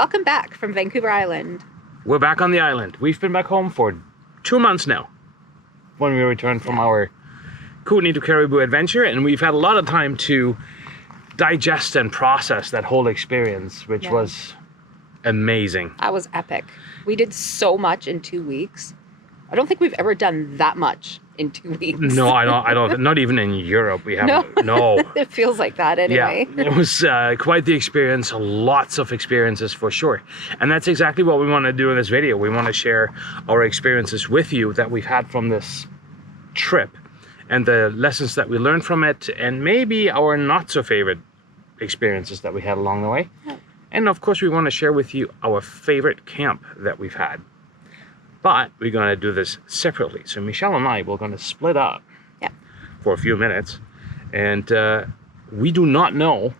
Welcome back from Vancouver Island. We're back on the island. We've been back home for 2 months now when we returned from our Kootenay to Cariboo adventure, and we've had a lot of time to digest and process that whole experience, which was amazing. That was epic. We did so much in 2 weeks. I don't think we've ever done that much in 2 weeks. No, I don't. Not even in Europe. We haven't. No. It feels like that anyway. Yeah, it was quite the experience. Lots of experiences for sure. And that's exactly what we want to do in this video. We want to share our experiences with you that we've had from this trip and the lessons that we learned from it, and maybe our not so favorite experiences that we had along the way. Yeah. And of course, we want to share with you our favorite camp that we've had. But we're going to do this separately. So Michelle and I, we're going to split up for a few minutes. And we do not know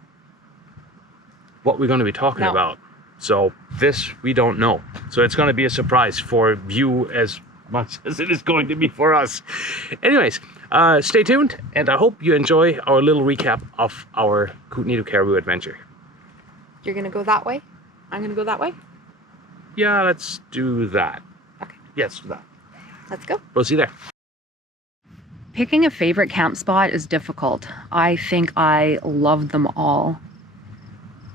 what we're going to be talking about. So this, we don't know. So it's going to be a surprise for you as much as it is going to be for us. Anyways, stay tuned. And I hope you enjoy our little recap of our Kootenay to Cariboo adventure. You're going to go that way? I'm going to go that way? Yeah, let's do that. Okay. Yes, do that. Let's go. We'll see you there. Picking a favorite camp spot is difficult. I think I love them all.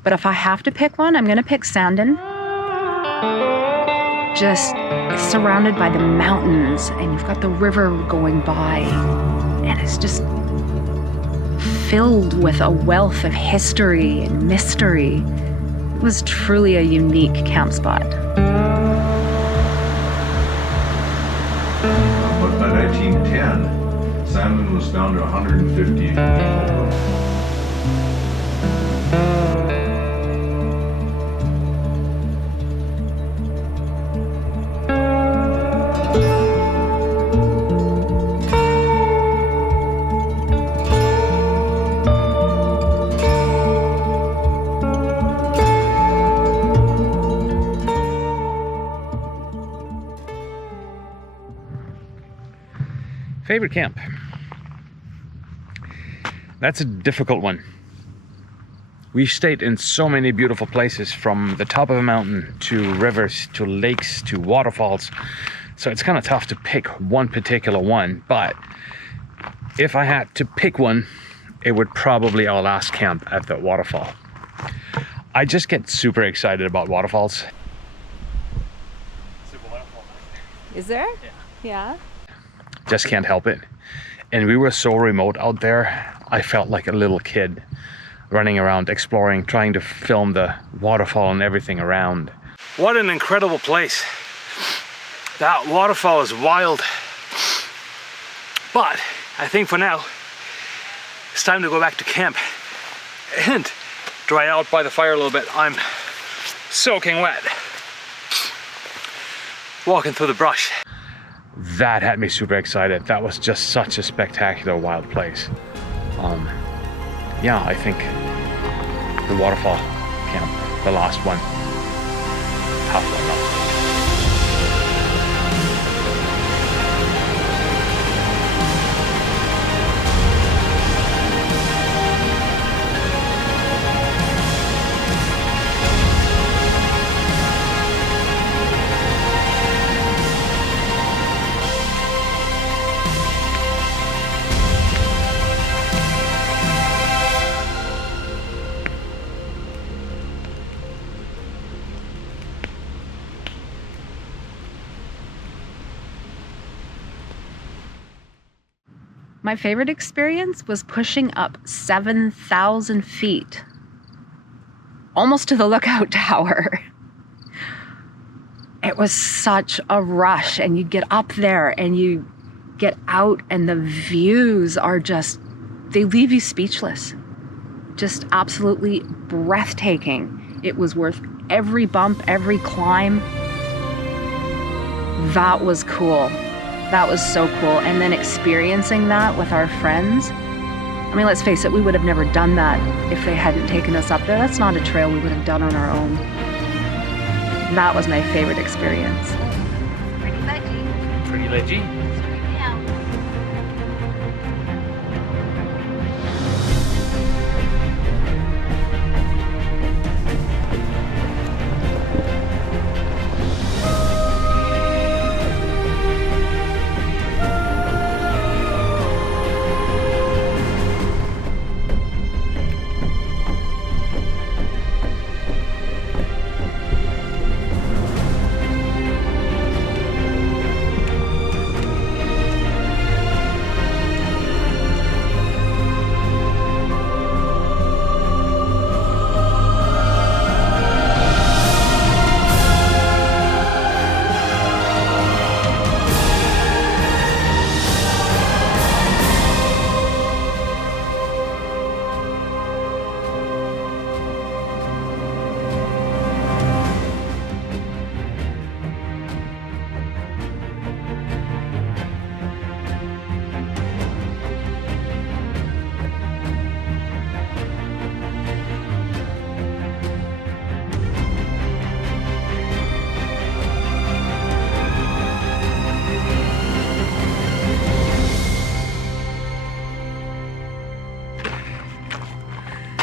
But if I have to pick one, I'm going to pick Sandon. Just surrounded by the mountains, and you've got the river going by, and it's just filled with a wealth of history and mystery. It was truly a unique camp spot. But by 1910, Sandon was down to 150 people. Favorite camp? That's a difficult one. We've stayed in so many beautiful places, from the top of a mountain to rivers to lakes to waterfalls. So it's kind of tough to pick one particular one, but if I had to pick one, it would probably our last camp at the waterfall. I just get super excited about waterfalls. Is there? Yeah. Just can't help it. And we were so remote out there, I felt like a little kid running around, exploring, trying to film the waterfall and everything around. What an incredible place. That waterfall is wild. But I think for now, it's time to go back to camp and dry out by the fire a little bit. I'm soaking wet, walking through the brush. That had me super excited. That was just such a spectacular wild place. Yeah, I think the waterfall camp, the last one, tough one though. My favorite experience was pushing up 7,000 feet, almost to the lookout tower. It was such a rush, and you get up there and you get out, and the views are just, they leave you speechless. Just absolutely breathtaking. It was worth every bump, every climb. That was cool. That was so cool. And then experiencing that with our friends. I mean, let's face it, we would have never done that if they hadn't taken us up there. That's not a trail we would have done on our own. That was my favorite experience. Pretty ledgy. Pretty ledgy. Yeah.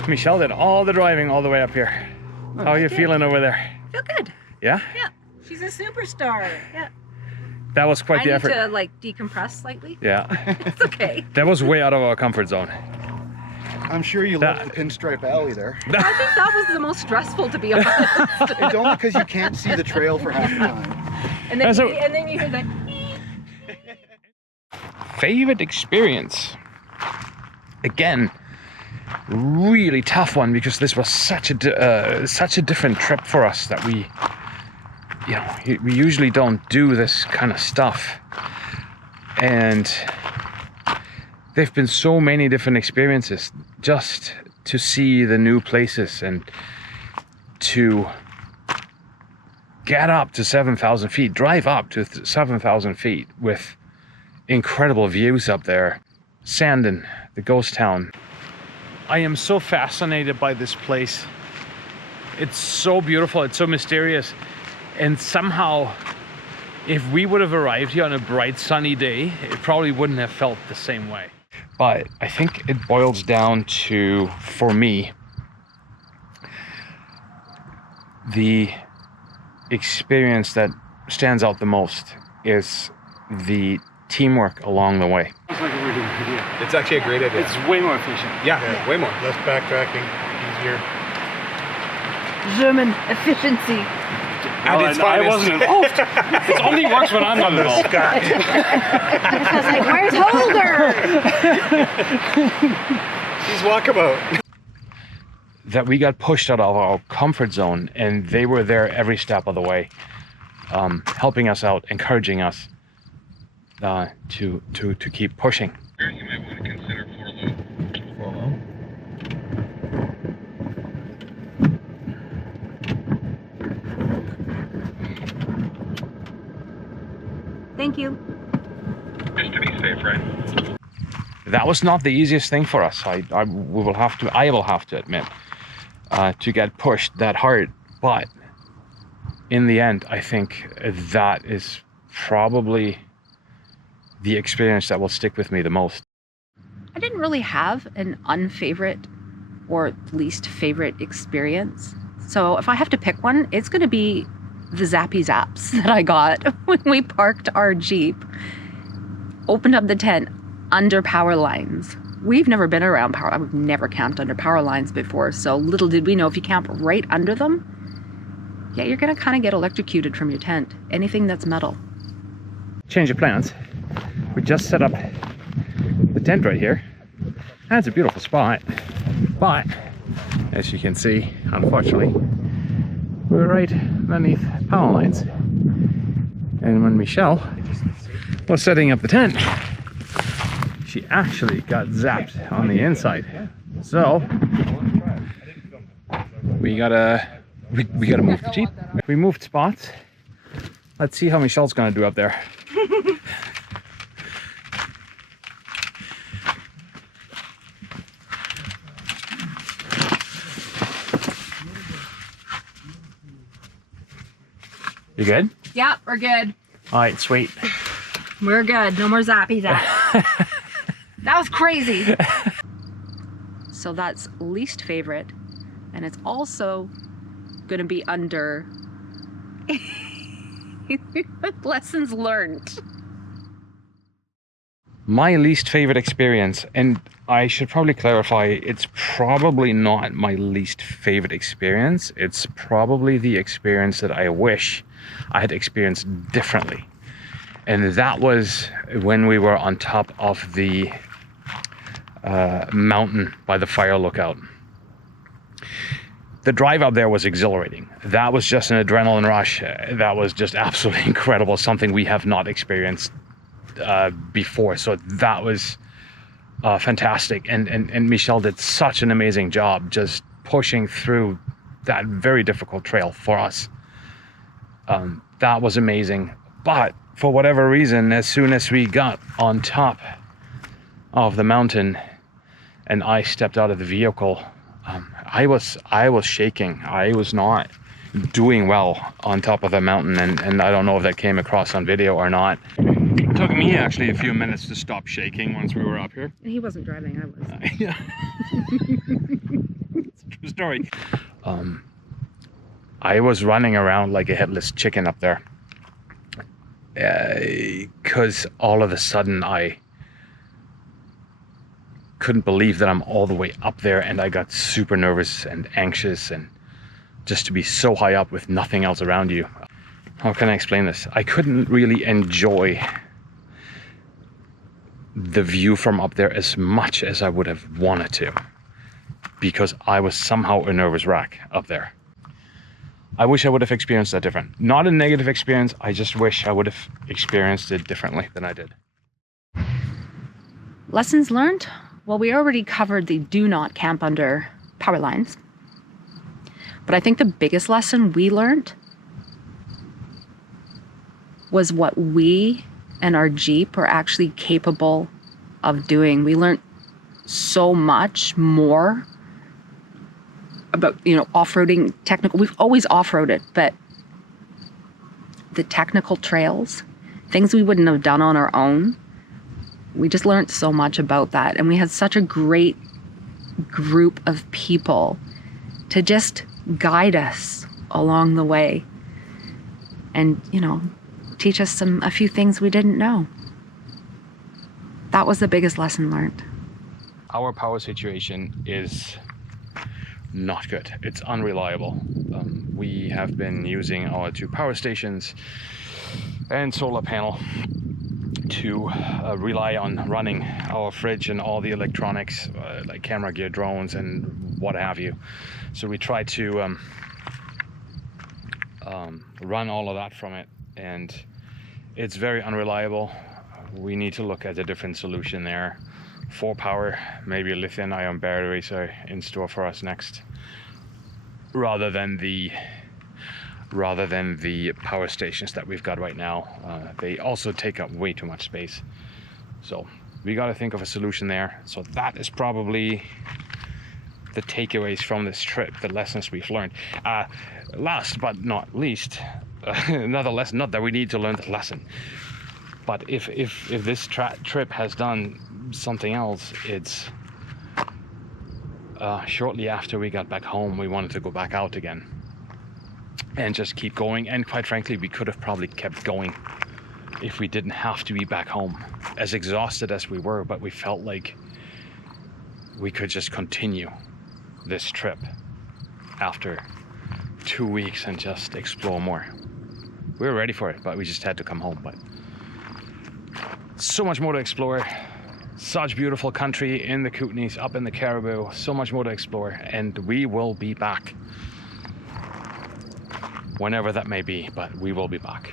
Michelle did all the driving all the way up here. Oh, How are you she feeling over there? Feel good. Yeah? Yeah. She's a superstar. Yeah. That was quite I the need effort. to like decompress slightly. Yeah. It's okay. That was way out of our comfort zone. I'm sure you love the pinstripe alley there. I think that was the most stressful, to be honest. It's only because you can't see the trail for half the time. And then you hear that. Favorite experience? Again, really tough one because this was such a different trip for us that we usually don't do this kind of stuff, and there've been so many different experiences just to see the new places and to get up to 7,000 feet, drive up to 7,000 feet with incredible views up there. Sandon, the ghost town. I am so fascinated by this place. It's so beautiful, it's so mysterious, and somehow if we would have arrived here on a bright sunny day, it probably wouldn't have felt the same way. But I think it boils down to, for me, the experience that stands out the most is the teamwork along the way. Sounds like a really good idea. It's actually a great idea. It's way more efficient. Yeah, way more. Less backtracking, easier. German efficiency. And it's I wasn't involved. It only works when I'm not involved. I was like, where's Holger? He's walkabout. That we got pushed out of our comfort zone, and they were there every step of the way, helping us out, encouraging us to keep pushing. You might want to consider four low. Thank you. Just to be safe, right? That was not the easiest thing for us. I will have to admit, to get pushed that hard. But in the end, I think that is probably the experience that will stick with me the most. I didn't really have an unfavorite or least favorite experience. So if I have to pick one, it's going to be the zappy zaps that I got when we parked our Jeep, opened up the tent under power lines. We've never been around power. We've never camped under power lines before. So little did we know, if you camp right under them, yeah, you're going to kind of get electrocuted from your tent. Anything that's metal. Change of plans. We just set up the tent right here. And it's a beautiful spot. But as you can see, unfortunately, we're right underneath power lines. And when Michelle was setting up the tent, she actually got zapped on the inside. So we gotta move the Jeep. We moved spots. Let's see how Michelle's gonna do up there. You good? Yeah, we're good. All right, sweet. We're good. No more zappy zaps. That was crazy. So that's least favorite. And it's also going to be under lessons learned. My least favorite experience, and I should probably clarify, it's probably not my least favorite experience. It's probably the experience that I wish I had experienced differently. And that was when we were on top of the mountain by the fire lookout. The drive up there was exhilarating. That was just an adrenaline rush. That was just absolutely incredible, something we have not experienced before. So that was fantastic. And Michelle did such an amazing job just pushing through that very difficult trail for us. That was amazing. But for whatever reason, as soon as we got on top of the mountain and I stepped out of the vehicle, I was shaking. I was not doing well on top of the mountain, and I don't know if that came across on video or not. It took me actually a few minutes to stop shaking once we were up here. He wasn't driving, I was. Yeah. True story. I was running around like a headless chicken up there. Because all of a sudden I couldn't believe that I'm all the way up there, and I got super nervous and anxious, and just to be so high up with nothing else around you. How can I explain this? I couldn't really enjoy the view from up there as much as I would have wanted to, because I was somehow a nervous wreck up there. I wish I would have experienced that different. Not a negative experience, I just wish I would have experienced it differently than I did. Lessons learned? Well, we already covered the do not camp under power lines. But I think the biggest lesson we learned was what we and our Jeep are actually capable of doing. We learned so much more about, off-roading technical. We've always off-roaded, but the technical trails, things we wouldn't have done on our own, we just learned so much about that. And we had such a great group of people to just guide us along the way and, teach us a few things we didn't know. That was the biggest lesson learned. Our power situation is not good. It's unreliable. We have been using our 2 power stations and solar panel to rely on running our fridge and all the electronics, like camera gear, drones, and what have you. So we try to run all of that from it, and it's very unreliable. We need to look at a different solution there. 4 power, maybe lithium-ion batteries are in store for us next, rather than the power stations that we've got right now. They also take up way too much space, so we got to think of a solution there. So that is probably the takeaways from this trip, the lessons we've learned. Last but not least, another lesson, not that we need to learn this lesson, but if this trip has done something else, it's shortly after we got back home, we wanted to go back out again and just keep going. And quite frankly, we could have probably kept going if we didn't have to be back home, as exhausted as we were. But we felt like we could just continue this trip after 2 weeks and just explore more. We were ready for it, but we just had to come home. But so much more to explore. Such beautiful country in the Kootenays, up in the Cariboo. So much more to explore, and we will be back whenever that may be, but we will be back.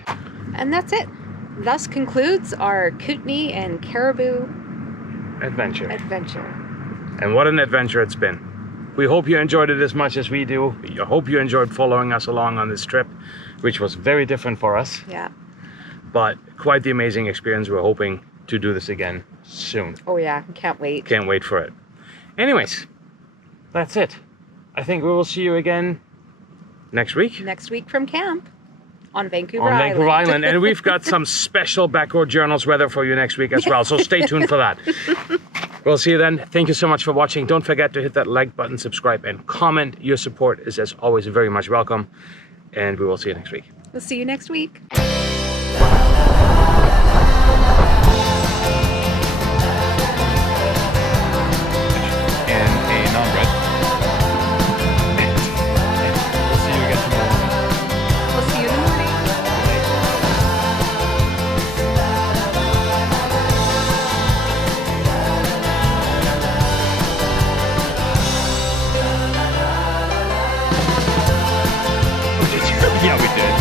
And that's it. Thus concludes our Kootenay and Cariboo Adventure. And what an adventure it's been. We hope you enjoyed it as much as we do. I hope you enjoyed following us along on this trip, which was very different for us. Yeah. But quite the amazing experience. We're hoping to do this again soon. Oh yeah, can't wait. Can't wait for it. Anyways, that's it. I think we will see you again next week. Next week from camp on Vancouver On Island. Vancouver Island. And we've got some special Backroad Journals weather for you next week as well. So stay tuned for that. We'll see you then. Thank you so much for watching. Don't forget to hit that like button, subscribe, and comment. Your support is, as always, very much welcome. And we will see you next week. We'll see you next week. And a non-bread. We'll see you again tomorrow. We'll see you in the morning. Yeah, we did.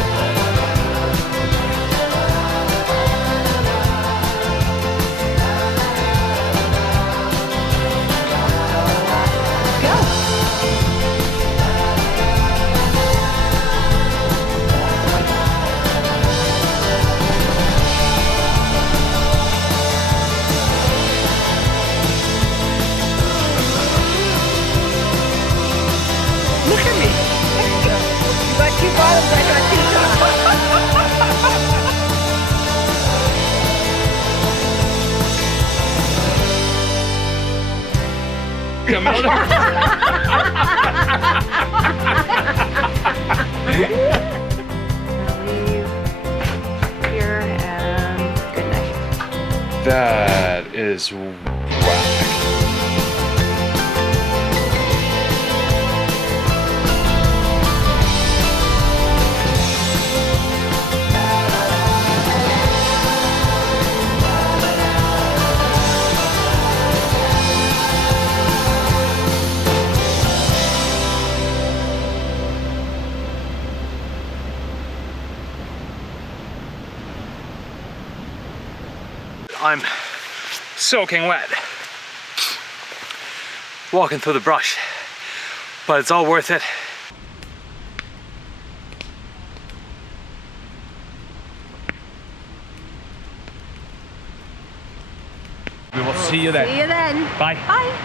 come out. Leave here and good night. That is whack. I'm soaking wet walking through the brush, but it's all worth it. We will see you then. See you then. Bye. Bye.